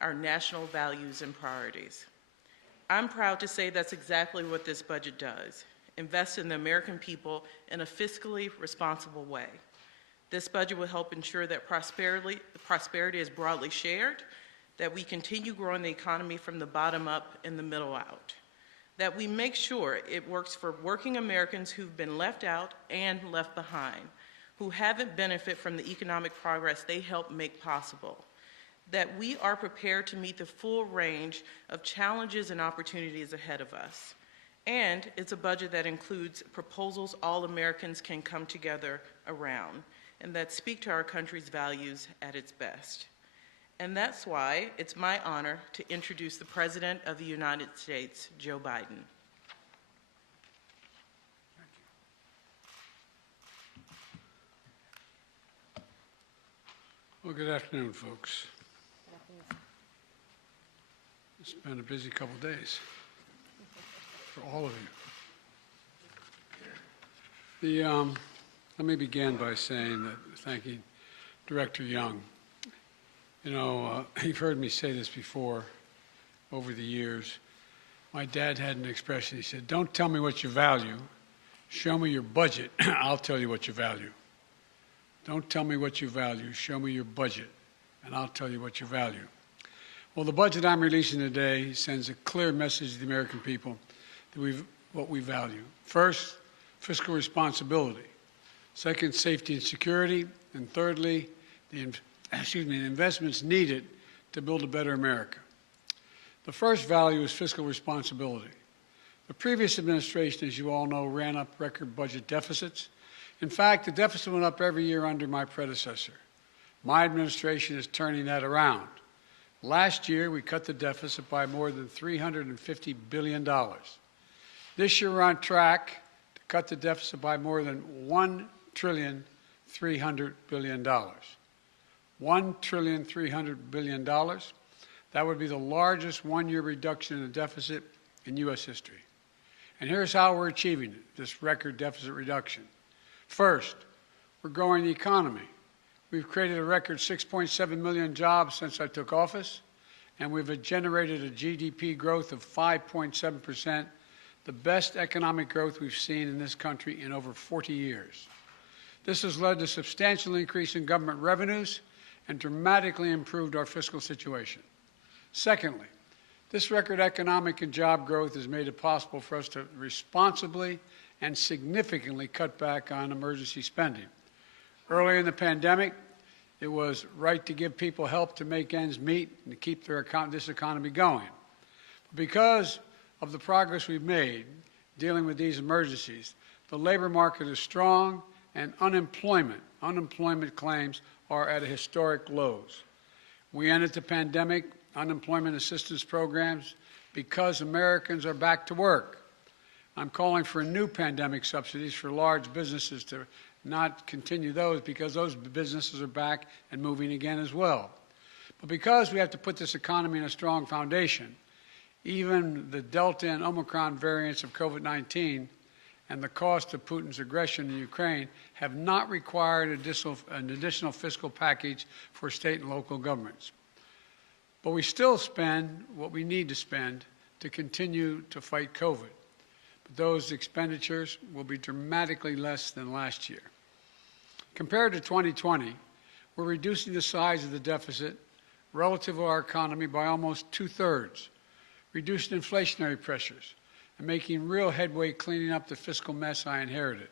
our national values and priorities. I'm proud to say that's exactly what this budget does: invest in the American people in a fiscally responsible way. This budget will help ensure that prosperity is broadly shared, that we continue growing the economy from the bottom up and the middle out, that we make sure it works for working Americans who've been left out and left behind, who haven't benefited from the economic progress they helped make possible, that we are prepared to meet the full range of challenges and opportunities ahead of us. And it's a budget that includes proposals all Americans can come together around and that speak to our country's values at its best. And that's why it's my honor to introduce the President of the United States, Joe Biden. Well, good afternoon, folks. It's been a busy couple days for all of you. Let me begin by saying that, thanking Director Young. You know, you've heard me say this before over the years. My dad had an expression. He said, "Don't tell me what you value. Show me your budget. I'll tell you what you value." Don't tell me what you value. Show me your budget, and I'll tell you what you value. Well, the budget I'm releasing today sends a clear message to the American people that what we value. First, fiscal responsibility. Second, safety and security. And thirdly, the investments needed to build a better America. The first value is fiscal responsibility. The previous administration, as you all know, ran up record budget deficits. In fact, the deficit went up every year under my predecessor. My administration is turning that around. Last year, we cut the deficit by more than $350 billion. This year, we're on track to cut the deficit by more than $1,300 billion. $1,300 billion. That would be the largest one-year reduction in the deficit in U.S. history. And here's how we're achieving it, this record deficit reduction. First, we're growing the economy. We've created a record 6.7 million jobs since I took office, and we've generated a GDP growth of 5.7%, the best economic growth we've seen in this country in over 40 years. This has led to a substantial increase in government revenues and dramatically improved our fiscal situation. Secondly, this record economic and job growth has made it possible for us to responsibly and significantly cut back on emergency spending. Early in the pandemic, it was right to give people help to make ends meet and to keep this economy going. Because of the progress we've made dealing with these emergencies, the labor market is strong and unemployment claims are at historic lows. We ended the pandemic unemployment assistance programs because Americans are back to work. I'm calling for new pandemic subsidies for large businesses to not continue those because those businesses are back and moving again as well. But because we have to put this economy in a strong foundation, even the Delta and Omicron variants of COVID-19 and the cost of Putin's aggression in Ukraine have not required an additional fiscal package for state and local governments. But we still spend what we need to spend to continue to fight COVID. But those expenditures will be dramatically less than last year. Compared to 2020, we're reducing the size of the deficit relative to our economy by almost 2/3, reducing inflationary pressures, and making real headway cleaning up the fiscal mess I inherited.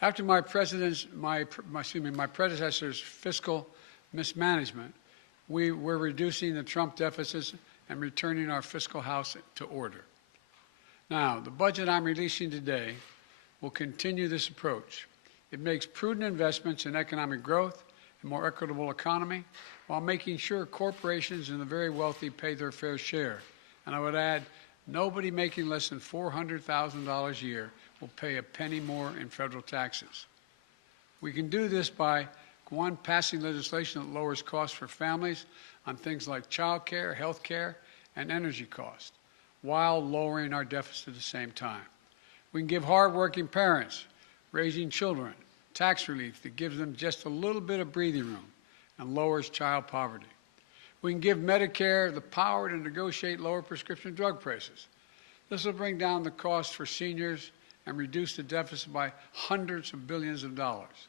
After my predecessor's fiscal mismanagement, we were reducing the Trump deficits and returning our fiscal house to order. Now, the budget I'm releasing today will continue this approach. It makes prudent investments in economic growth and more equitable economy while making sure corporations and the very wealthy pay their fair share. And I would add, nobody making less than $400,000 a year will pay a penny more in federal taxes. We can do this by, one, passing legislation that lowers costs for families on things like child care, health care, and energy costs, while lowering our deficit at the same time. We can give hardworking parents raising children tax relief that gives them just a little bit of breathing room and lowers child poverty. We can give Medicare the power to negotiate lower prescription drug prices. This will bring down the cost for seniors and reduce the deficit by hundreds of billions of dollars.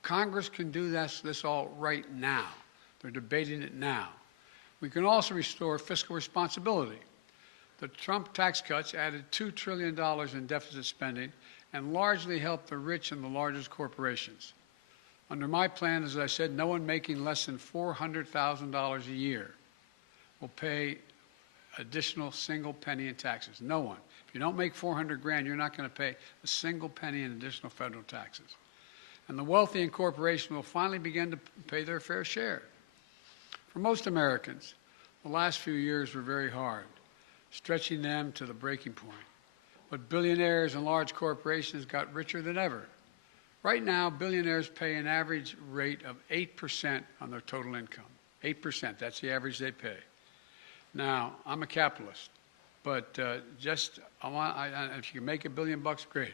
Congress can do this all right now. They're debating it now. We can also restore fiscal responsibility. The Trump tax cuts added $2 trillion in deficit spending and largely helped the rich and the largest corporations. Under my plan, as I said, no one making less than $400,000 a year will pay additional single penny in taxes. No one. If you don't make $400,000, you're not going to pay a single penny in additional federal taxes. And the wealthy and corporations will finally begin to pay their fair share. For most Americans, the last few years were very hard, stretching them to the breaking point. But billionaires and large corporations got richer than ever. Right now, billionaires pay an average rate of 8% on their total income. 8%, that's the average they pay. Now, I'm a capitalist, but if you can make $1 billion, great.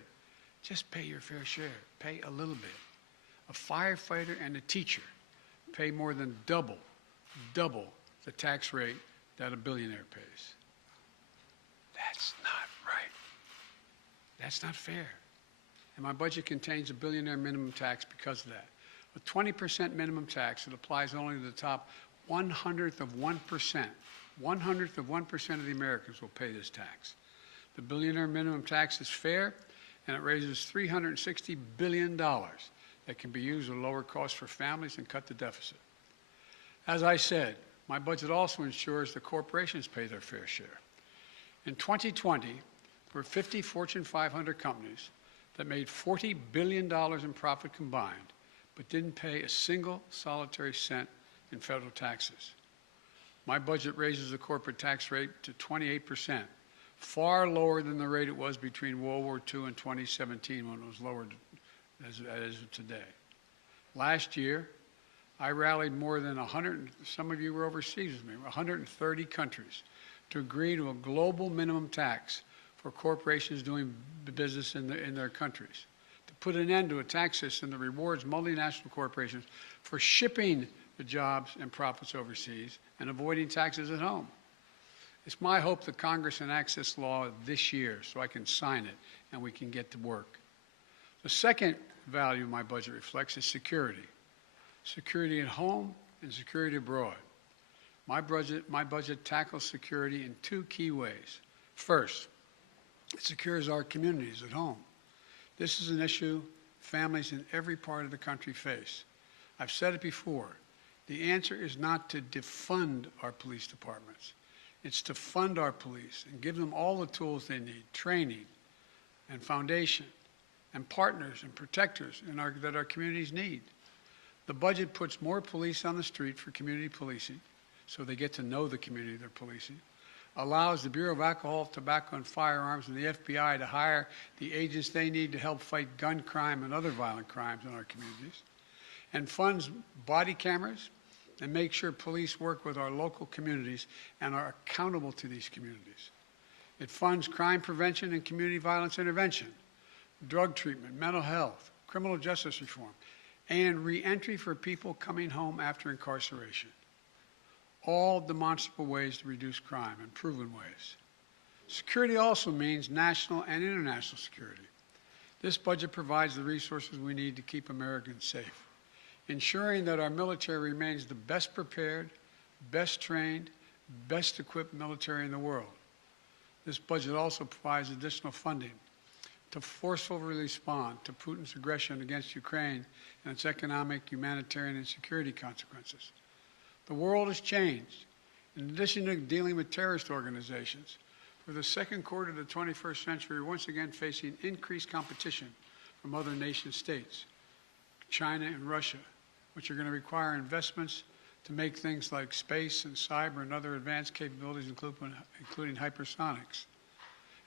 Just pay your fair share. Pay a little bit. A firefighter and a teacher pay more than double the tax rate that a billionaire pays. That's not right. That's not fair. And my budget contains a billionaire minimum tax because of that. A 20% minimum tax that applies only to the top 1/100 of 1%. 1/100 of 1% of the Americans will pay this tax. The billionaire minimum tax is fair, and it raises $360 billion that can be used to lower costs for families and cut the deficit. As I said, my budget also ensures the corporations pay their fair share. In 2020, there were 50 Fortune 500 companies that made $40 billion in profit combined, but didn't pay a single solitary cent in federal taxes. My budget raises the corporate tax rate to 28%, far lower than the rate it was between World War II and 2017 when it was lowered as it is today. Last year, I rallied more than 100, some of you were overseas with me, 130 countries to agree to a global minimum tax for corporations doing business in their countries, to put an end to a tax system that rewards multinational corporations for shipping the jobs and profits overseas and avoiding taxes at home. It's my hope that Congress enacts this law this year so I can sign it and we can get to work. The second value my budget reflects is security. Security at home and security abroad. My budget tackles security in two key ways. First, it secures our communities at home. This is an issue families in every part of the country face. I've said it before. The answer is not to defund our police departments. It's to fund our police and give them all the tools they need, training and foundation and partners and protectors that our communities need. The budget puts more police on the street for community policing, so they get to know the community they're policing, allows the Bureau of Alcohol, Tobacco, and Firearms and the FBI to hire the agents they need to help fight gun crime and other violent crimes in our communities, and funds body cameras and make sure police work with our local communities and are accountable to these communities. It funds crime prevention and community violence intervention, drug treatment, mental health, criminal justice reform, and reentry for people coming home after incarceration. All demonstrable ways to reduce crime and proven ways. Security also means national and international security. This budget provides the resources we need to keep Americans safe, ensuring that our military remains the best prepared, best trained, best equipped military in the world. This budget also provides additional funding to forcefully respond to Putin's aggression against Ukraine and its economic, humanitarian, and security consequences. The world has changed. In addition to dealing with terrorist organizations, for the second quarter of the 21st century, we're once again facing increased competition from other nation states, China and Russia, which are going to require investments to make things like space and cyber and other advanced capabilities, including hypersonics.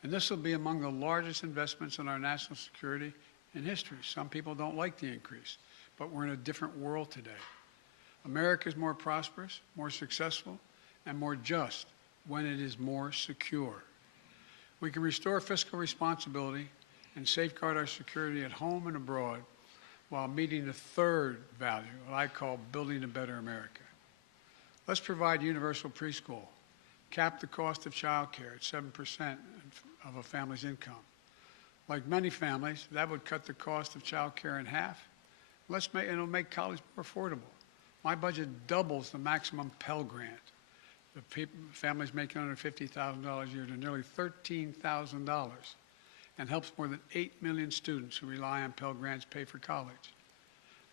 And this will be among the largest investments in our national security in history. Some people don't like the increase, but we're in a different world today. America is more prosperous, more successful, and more just when it is more secure. We can restore fiscal responsibility and safeguard our security at home and abroad while meeting the third value, what I call building a better America. Let's provide universal preschool. Cap the cost of child care at 7% of a family's income. Like many families, that would cut the cost of child care in half. It'll make college more affordable. My budget doubles the maximum Pell Grant. Families making under $50,000 a year to nearly $13,000 and helps more than 8 million students who rely on Pell Grants pay for college.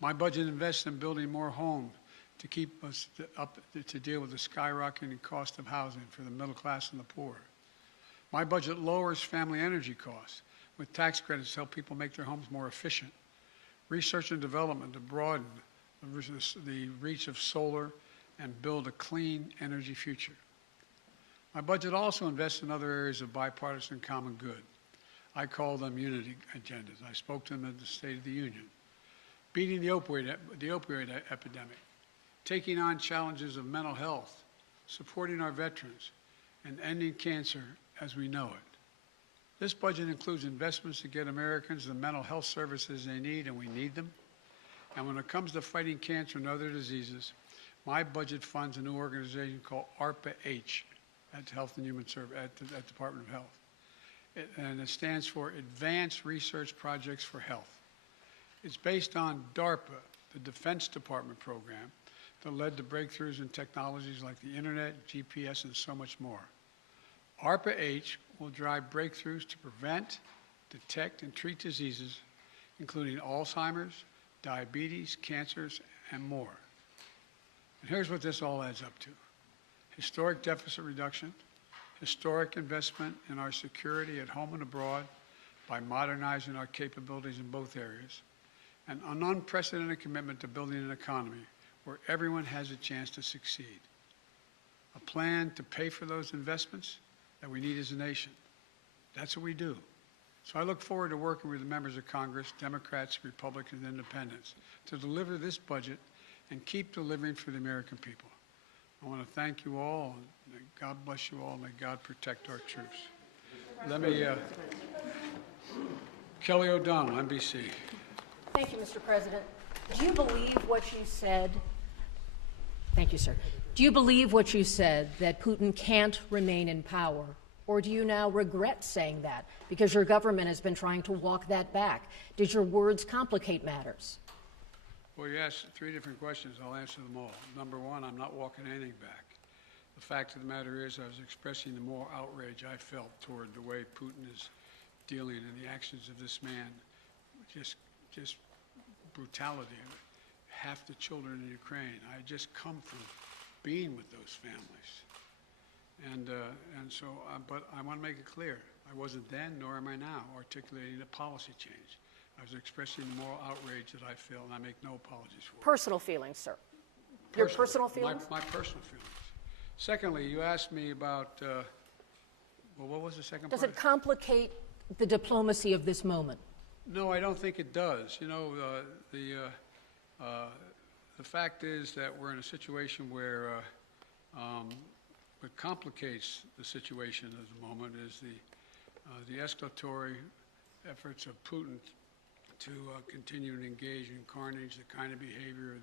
My budget invests in building more homes to keep us up to deal with the skyrocketing cost of housing for the middle class and the poor. My budget lowers family energy costs with tax credits to help people make their homes more efficient. Research and development to broaden the reach of solar and build a clean energy future. My budget also invests in other areas of bipartisan common good. I call them unity agendas. I spoke to them at the State of the Union. Beating the opioid epidemic, taking on challenges of mental health, supporting our veterans, and ending cancer as we know it. This budget includes investments to get Americans the mental health services they need, and we need them. And when it comes to fighting cancer and other diseases, my budget funds a new organization called ARPA-H at Health and Human Services at Department of Health. And it stands for Advanced Research Projects for Health. It's based on DARPA, the Defense Department program, that led to breakthroughs in technologies like the internet, GPS, and so much more. ARPA-H will drive breakthroughs to prevent, detect, and treat diseases, including Alzheimer's, diabetes, cancers, and more. And here's what this all adds up to. Historic deficit reduction, historic investment in our security at home and abroad by modernizing our capabilities in both areas, and an unprecedented commitment to building an economy where everyone has a chance to succeed. A plan to pay for those investments that we need as a nation. That's what we do. So I look forward to working with the members of Congress, Democrats, Republicans, and Independents, to deliver this budget and keep delivering for the American people. I want to thank you all. May God bless you all. May God protect our troops. Let me, Kelly O'Donnell, NBC. Thank you, Mr. President. Do you believe what you said? Thank you, sir. Do you believe what you said, that Putin can't remain in power? Or do you now regret saying that because your government has been trying to walk that back? Did your words complicate matters? Well, you asked 3 different questions. I'll answer them all. Number one, I'm not walking anything back. The fact of the matter is I was expressing the moral outrage I felt toward the way Putin is dealing in the actions of this man. Just brutality. Half the children in Ukraine. I just come from being with those families. But I want to make it clear, I wasn't then, nor am I now, articulating a policy change. I was expressing the moral outrage that I feel, and I make no apologies for it. Personal feelings, sir. Your personal feelings? My personal feelings. Secondly, you asked me about, well, what was the second part? Does it complicate the diplomacy of this moment? No, I don't think it does. You know, the fact is that we're in a situation where what complicates the situation at the moment is the escalatory efforts of Putin to continue to engage in carnage, the kind of behavior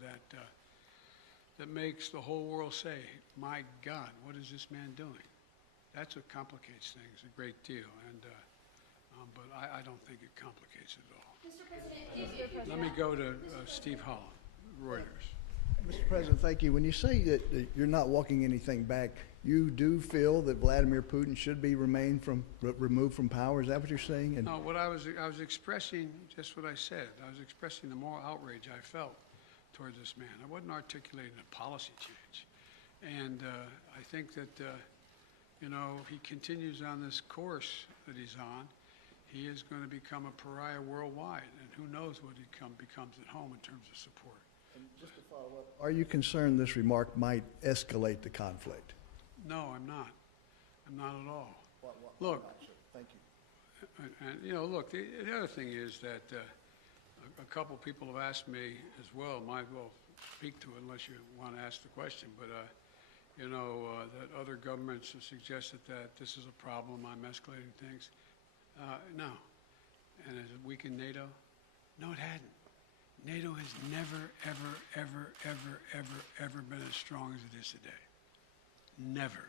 that makes the whole world say, my God, what is this man doing? That's what complicates things a great deal, but I don't think it complicates it at all. Mr. President, Let me go to Steve Holland, Reuters. Mr. President, thank you. When you say that you're not walking anything back, you do feel that Vladimir Putin should be removed from power? Is that what you're saying? No, what I was expressing just what I said. I was expressing the moral outrage I felt towards this man. I wasn't articulating a policy change. And I think that, you know, if he continues on this course that he's on, he is going to become a pariah worldwide. And who knows what he becomes at home in terms of support. And just to follow up, are you concerned this remark might escalate the conflict? No, I'm not. I'm not at all. Look. Look, Thank you. and you know, look, the other thing is that a couple people have asked me as well, might as well speak to it unless you want to ask the question, but you know, that other governments have suggested that this is a problem, I'm escalating things. No. And has it weakened NATO? No, it hadn't. NATO has never, ever been as strong as it is today. Never.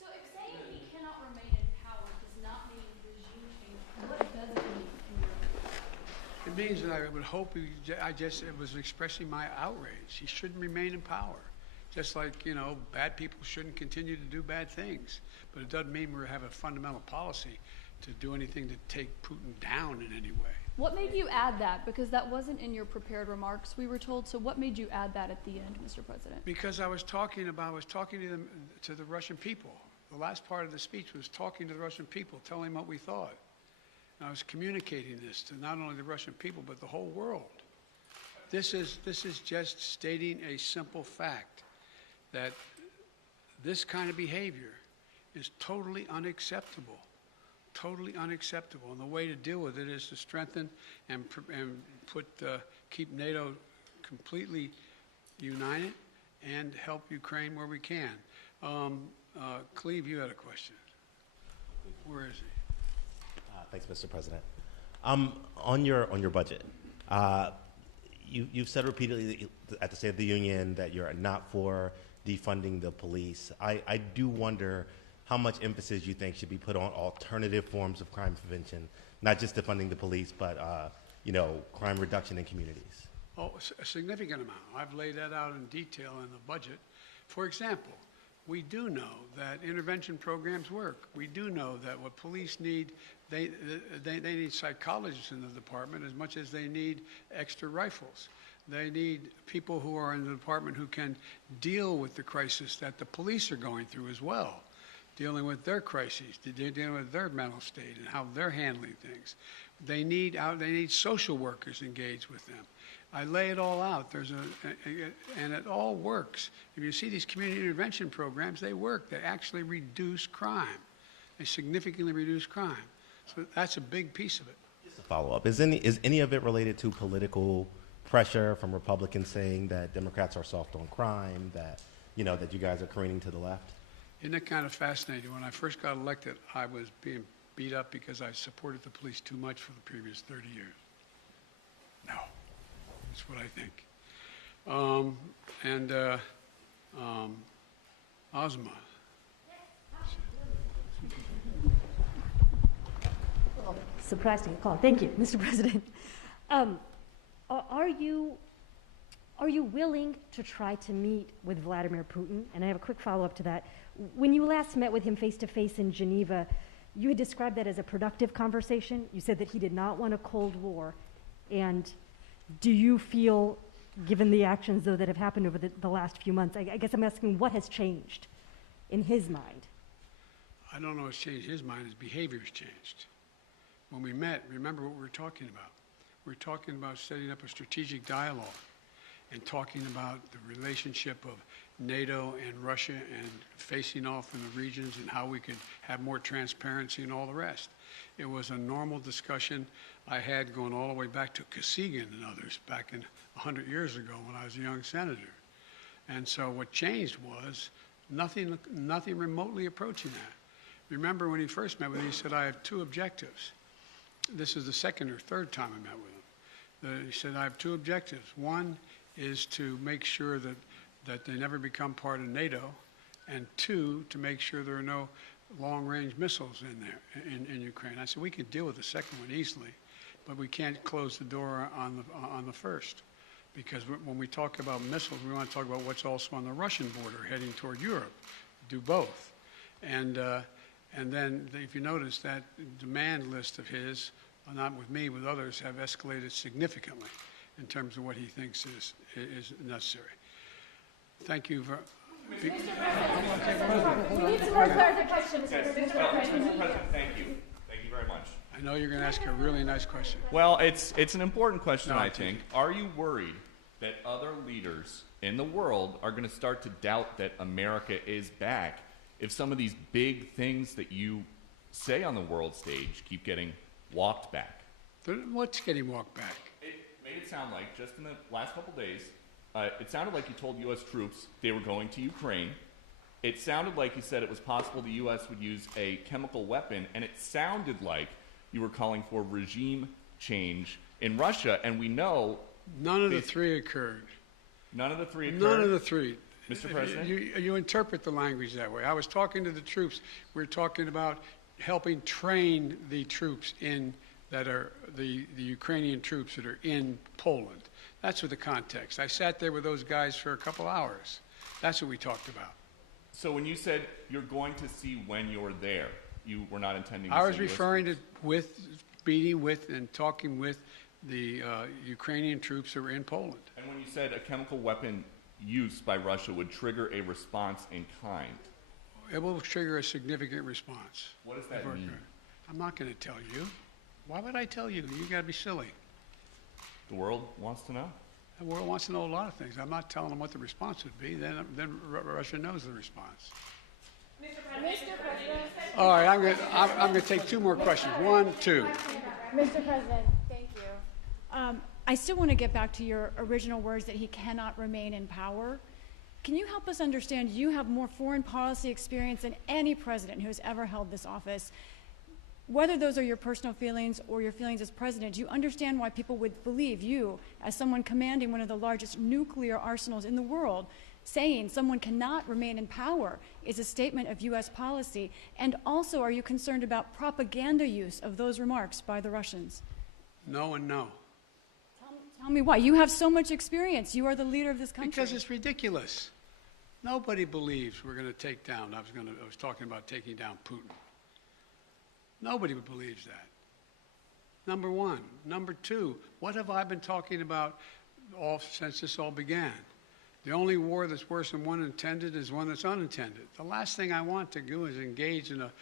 So if saying he cannot remain in power does not mean regime change, what does it mean in your opinion? It means that I would hope it was expressing my outrage. He shouldn't remain in power. Just like, bad people shouldn't continue to do bad things. But it doesn't mean we have a fundamental policy to do anything to take Putin down in any way. What made you add that? Because that wasn't in your prepared remarks, we were told. So what made you add that at the end, Mr. President? Because I was talking to the Russian people. The last part of the speech was talking to the Russian people, telling them what we thought. And I was communicating this to not only the Russian people, but the whole world. This is just stating a simple fact that this kind of behavior is totally unacceptable. Totally unacceptable. And the way to deal with it is to strengthen and keep NATO completely united and help Ukraine where we can. Cleve, you had a question. Where is he? Thanks, Mr. President. On your budget, you've said repeatedly at the State of the Union that you're not for defunding the police. I do wonder how much emphasis you think should be put on alternative forms of crime prevention, not just defunding the police, but crime reduction in communities. Oh, a significant amount. I've laid that out in detail in the budget. For example, we do know that intervention programs work. We do know that what police need, they need psychologists in the department as much as they need extra rifles. They need people who are in the department who can deal with the crisis that the police are going through as well, dealing with their crises, dealing with their mental state and how they're handling things. They need social workers engaged with them. I lay it all out. And it all works. If you see these community intervention programs, they work. They actually reduce crime. They significantly reduce crime. So that's a big piece of it. Just a follow-up. Is any of it related to political pressure from Republicans saying that Democrats are soft on crime, that you guys are careening to the left? Isn't it kind of fascinating? When I first got elected, I was being beat up because I supported the police too much for the previous 30 years. No, that's what I think. Ozma. Surprised to get called. Thank you, Mr. President. Are you willing to try to meet with Vladimir Putin? And I have a quick follow-up to that. When you last met with him face-to-face in Geneva, you had described that as a productive conversation. You said that he did not want a Cold War. And do you feel, given the actions, though, that have happened over the last few months, I guess I'm asking what has changed in his mind? I don't know what's changed his mind. His behavior's changed. When we met, remember what we were talking about. We were talking about setting up a strategic dialogue and talking about the relationship of NATO and Russia and facing off in the regions and how we could have more transparency and all the rest. It was a normal discussion I had going all the way back to Kosygin and others back in 100 years ago when I was a young senator. And so what changed was nothing remotely approaching that. Remember when he first met with me, he said, I have two objectives. This is the second or third time I met with him. He said, I have two objectives. One is to make sure that they never become part of NATO, and two, to make sure there are no long-range missiles in there, in Ukraine. I said, we could deal with the second one easily, but we can't close the door on the first. Because when we talk about missiles, we want to talk about what's also on the Russian border heading toward Europe. Do both. And then if you notice that demand list of his, not with me, with others, have escalated significantly in terms of what he thinks is necessary. Thank you very much. Mr. President, we need some more clarification, Mr. President. Mr. President, thank you. Thank you very much. I know you're going to ask a really nice question. Well, it's an important question, No, I think. Are you worried that other leaders in the world are going to start to doubt that America is back if some of these big things that you say on the world stage keep getting walked back? What's getting walked back? It made it sound like, just in the last couple days, it sounded like you told U.S. troops they were going to Ukraine. It sounded like you said it was possible the U.S. would use a chemical weapon, and it sounded like you were calling for regime change in Russia. And we know None of the three occurred. None of the three occurred? None of the three. Mr. President? You interpret the language that way. I was talking to the troops. We were talking about helping train the troops that are the Ukrainian troops that are in Poland. That's what the context. I sat there with those guys for a couple hours. That's what we talked about. So when you said you're going to see when you're there, you were not intending to I was see US referring to meeting with and talking with the Ukrainian troops who were in Poland. And when you said a chemical weapon use by Russia would trigger a response in kind, It will trigger a significant response. what does that mean? I'm not going to tell you. Why would I tell you? You got to be silly. The world wants to know? The world wants to know a lot of things. I'm not telling them what the response would be. Then Russia knows the response. All right, I'm going to take two more questions. One, two. Mr. President, thank you. I still want to get back to your original words that he cannot remain in power. Can you help us understand, you have more foreign policy experience than any president who has ever held this office. Whether those are your personal feelings or your feelings as president, do you understand why people would believe you, as someone commanding one of the largest nuclear arsenals in the world, saying someone cannot remain in power is a statement of U.S. policy? And also, are you concerned about propaganda use of those remarks by the Russians? No and no. Tell me why. You have so much experience. You are the leader of this country. Because it's ridiculous. Nobody believes we're going to take down. I was talking about taking down Putin. Nobody believes that. Number one. Number two, what have I been talking about since this all began? The only war that's worse than one intended is one that's unintended. The last thing I want to do is engage in a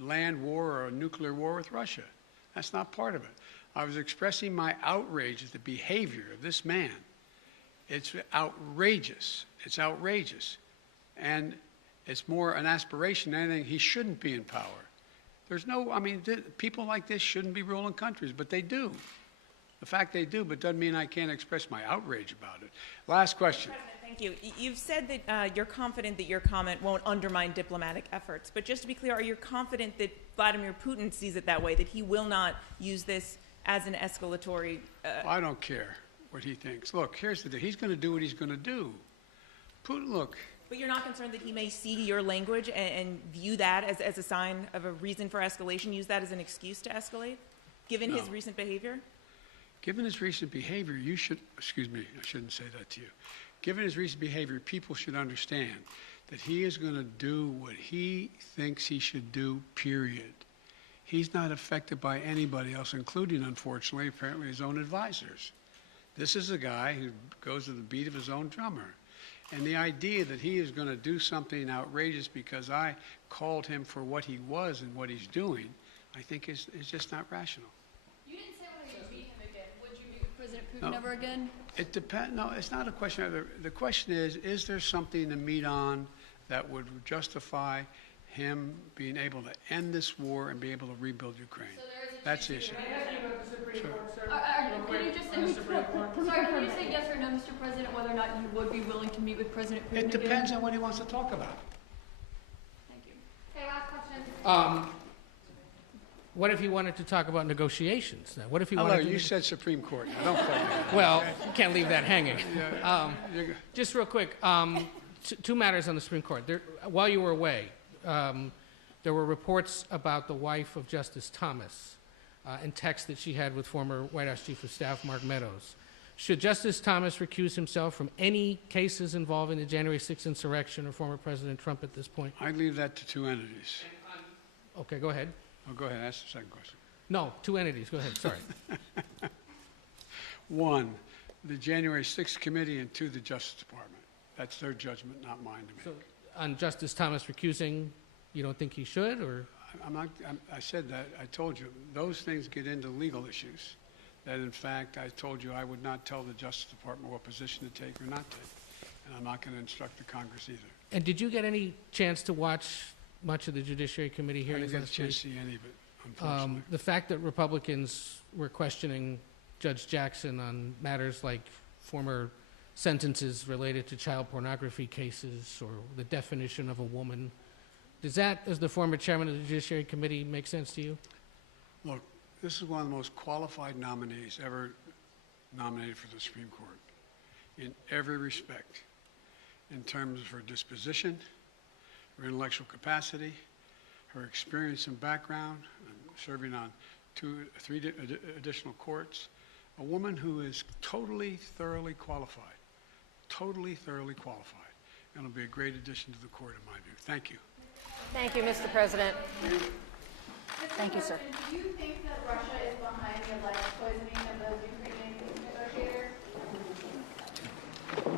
land war or a nuclear war with Russia. That's not part of it. I was expressing my outrage at the behavior of this man. It's outrageous. It's outrageous. And it's more an aspiration than anything. He shouldn't be in power. People like this shouldn't be ruling countries, but they do. The fact they do, but doesn't mean I can't express my outrage about it. Last question. Thank you. You've said that you're confident that your comment won't undermine diplomatic efforts. But just to be clear, are you confident that Vladimir Putin sees it that way, that he will not use this as an escalatory... I don't care what he thinks. Look, here's the deal. He's going to do what he's going to do. Putin, look... But you're not concerned that he may see your language and view that as a sign of a reason for escalation, use that as an excuse to escalate, given his recent behavior? Given his recent behavior, you should... Excuse me, I shouldn't say that to you. Given his recent behavior, people should understand that he is going to do what he thinks he should do, period. He's not affected by anybody else, including, unfortunately, apparently his own advisors. This is a guy who goes to the beat of his own drummer. And the idea that he is going to do something outrageous because I called him for what he was and what he's doing, I think is just not rational. You didn't say whether you'd meet him again. Would you meet with President Putin ever again? It depends. No, it's not a question of the question is there something to meet on that would justify him being able to end this war and be able to rebuild Ukraine? That's the issue. Can you just say yes or no, Mr. President, whether or not you would be willing to meet with President Putin It depends on what he wants to talk about. Thank you. Okay, last question. What if he wanted to talk about negotiations? Now, what if he Hello, wanted to... you said Supreme Court. Now, don't play that. Well, you can't leave that hanging. You're- Just real quick, two matters on the Supreme Court. While you were away, there were reports about the wife of Justice Thomas and texts that she had with former White House Chief of Staff Mark Meadows. Should Justice Thomas recuse himself from any cases involving the January 6th insurrection or former President Trump at this point? I leave that to two entities. Okay, go ahead. Oh, go ahead. Ask the second question. No, two entities. Go ahead. Sorry. One, the January 6th committee, and two, the Justice Department. That's their judgment, not mine to make. So, on Justice Thomas recusing, you don't think he should, or? I said that. I told you. Those things get into legal issues. That, in fact, I told you I would not tell the Justice Department what position to take or not take. And I'm not going to instruct the Congress either. And did you get any chance to watch much of the Judiciary Committee I hearings didn't get a last chance week? to see any of it, unfortunately. The fact that Republicans were questioning Judge Jackson on matters like former sentences related to child pornography cases or the definition of a woman, does that, as the former chairman of the Judiciary Committee, make sense to you? Look, this is one of the most qualified nominees ever nominated for the Supreme Court in every respect, in terms of her disposition, her intellectual capacity, her experience and background, serving on three additional courts, a woman who is totally, thoroughly qualified, and will be a great addition to the court in my view. Thank you. Thank you, Mr. President. Thank you, sir. Do you think that Russia is behind the alleged poisoning of those Ukrainian